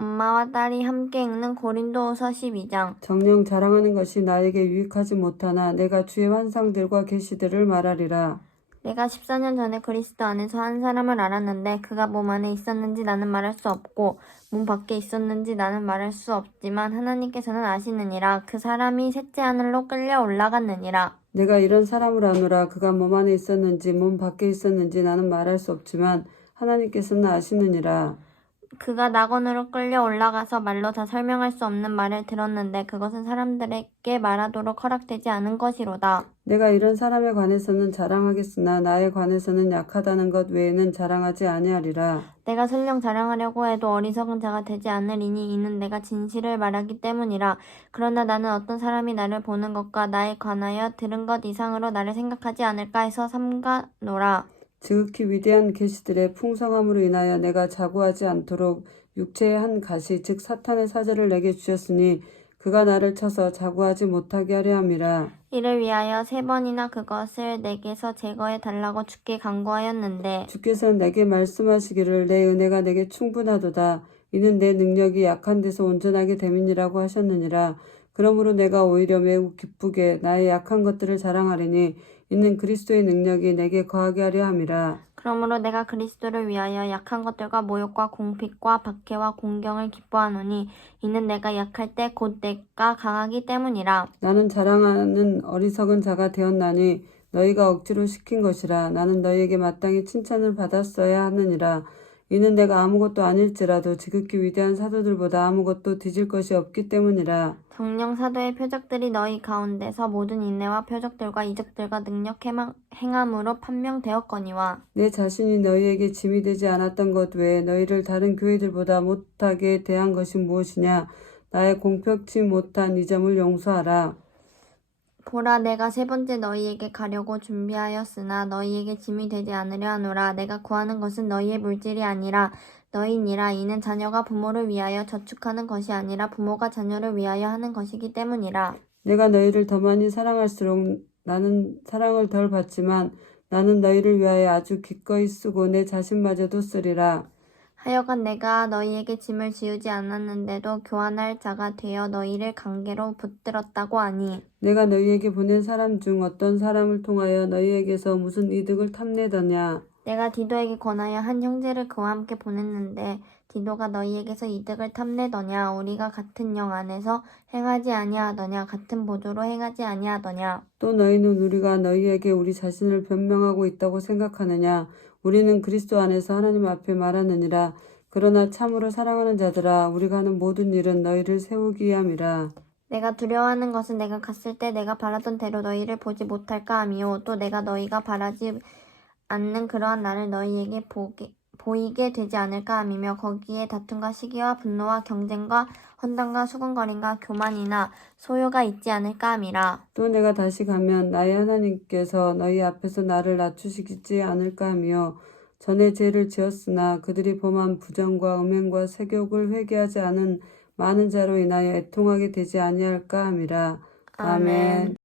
엄마와 딸이 함께 읽는 고린도후서 12장. 정령 자랑하는 것이 나에게 유익하지 못하나 내가 주의 환상들과 계시들을 말하리라. 내가 14년 전에 그리스도 안에서 한 사람을 알았는데 그가 몸 안에 있었는지 나는 말할 수 없고 몸 밖에 있었는지 나는 말할 수 없지만 하나님께서는 아시느니라 그 사람이 셋째 하늘로 끌려 올라갔느니라 내가 이런 사람을 아노라 그가 몸 안에 있었는지 몸 밖에 있었는지 나는 말할 수 없지만 하나님께서는 아시느니라. 그가 낙원으로 끌려 올라가서 말로 다 설명할 수 없는 말을 들었는데 그것은 사람들에게 말하도록 허락되지 않은 것이로다. 내가 이런 사람에 관해서는 자랑하겠으나 나에 관해서는 약하다는 것 외에는 자랑하지 아니하리라. 내가 설령 자랑하려고 해도 어리석은 자가 되지 않으리니 이는 내가 진실을 말하기 때문이라. 그러나 나는 어떤 사람이 나를 보는 것과 나에 관하여 들은 것 이상으로 나를 생각하지 않을까 해서 삼가노라. 지극히 위대한 계시들의 풍성함으로 인하여 내가 자고하지 않도록 육체의 한 가시 즉 사탄의 사제를 내게 주셨으니 그가 나를 쳐서 자고하지 못하게 하려 함이라. 이를 위하여 세 번이나 그것을 내게서 제거해 달라고 주께 간구하였는데 주께서 내게 말씀하시기를 내 은혜가 내게 충분하도다. 이는 내 능력이 약한 데서 온전하게 됨이니라고 하셨느니라. 그러므로 내가 오히려 매우 기쁘게 나의 약한 것들을 자랑하리니 이는 그리스도의 능력이 내게 거하게 하려 함이라. 그러므로 내가 그리스도를 위하여 약한 것들과 모욕과 공핍과 박해와 공경을 기뻐하노니 이는 내가 약할 때 곧 내가 강하기 때문이라. 나는 자랑하는 어리석은 자가 되었나니 너희가 억지로 시킨 것이라 나는 너희에게 마땅히 칭찬을 받았어야 하느니라 이는 내가 아무것도 아닐지라도 지극히 위대한 사도들보다 아무것도 뒤질 것이 없기 때문이라 정령 사도의 표적들이 너희 가운데서 모든 인내와 표적들과 이적들과 능력 행함- 행함으로 판명되었거니와 내 자신이 너희에게 짐이 되지 않았던 것 외에 너희를 다른 교회들보다 못하게 대한 것이 무엇이냐? 나의 공평치 못한 이 점을 용서하라. 보라 내가 세 번째 너희에게 가려고 준비하였으나 너희에게 짐이 되지 않으려 하노라. 내가 구하는 것은 너희의 물질이 아니라 너희니라 이는 자녀가 부모를 위하여 저축하는 것이 아니라 부모가 자녀를 위하여 하는 것이기 때문이라 내가 너희를 더 많이 사랑할수록 나는 사랑을 덜 받지만 나는 너희를 위하여 아주 기꺼이 쓰고 내 자신마저도 쓰리라. 하여간 내가 너희에게 짐을 지우지 않았는데도 교환할 자가 되어 너희를 관계로 붙들었다고 하니 내가 너희에게 보낸 사람 중 어떤 사람을 통하여 너희에게서 무슨 이득을 탐내더냐. 내가 디도에게 권하여 한 형제를 그와 함께 보냈는데 디도가 너희에게서 이득을 탐내더냐 우리가 같은 영 안에서 행하지 아니하더냐 같은 보조로 행하지 아니하더냐 또 너희는 우리가 너희에게 우리 자신을 변명하고 있다고 생각하느냐. 우리는 그리스도 안에서 하나님 앞에 말하느니라. 그러나 참으로 사랑하는 자들아 우리가 하는 모든 일은 너희를 세우기 위함이라. 내가 두려워하는 것은 내가 갔을 때 내가 바라던 대로 너희를 보지 못할까 함이요 또 내가 너희가 바라지 않는 그러한 나를 너희에게 보게, 보이게 되지 않을까 함이며 거기에 다툼과 시기와 분노와 경쟁과 헌당과 수군거림과 교만이나 소요가 있지 않을까 함이라 또 내가 다시 가면 나의 하나님께서 너희 앞에서 나를 낮추시지 않을까 하며 전에 죄를 지었으나 그들이 범한 부정과 음행과 세욕을 회개하지 않은 많은 자로 인하여 애통하게 되지 아니할까 함이라. 아멘.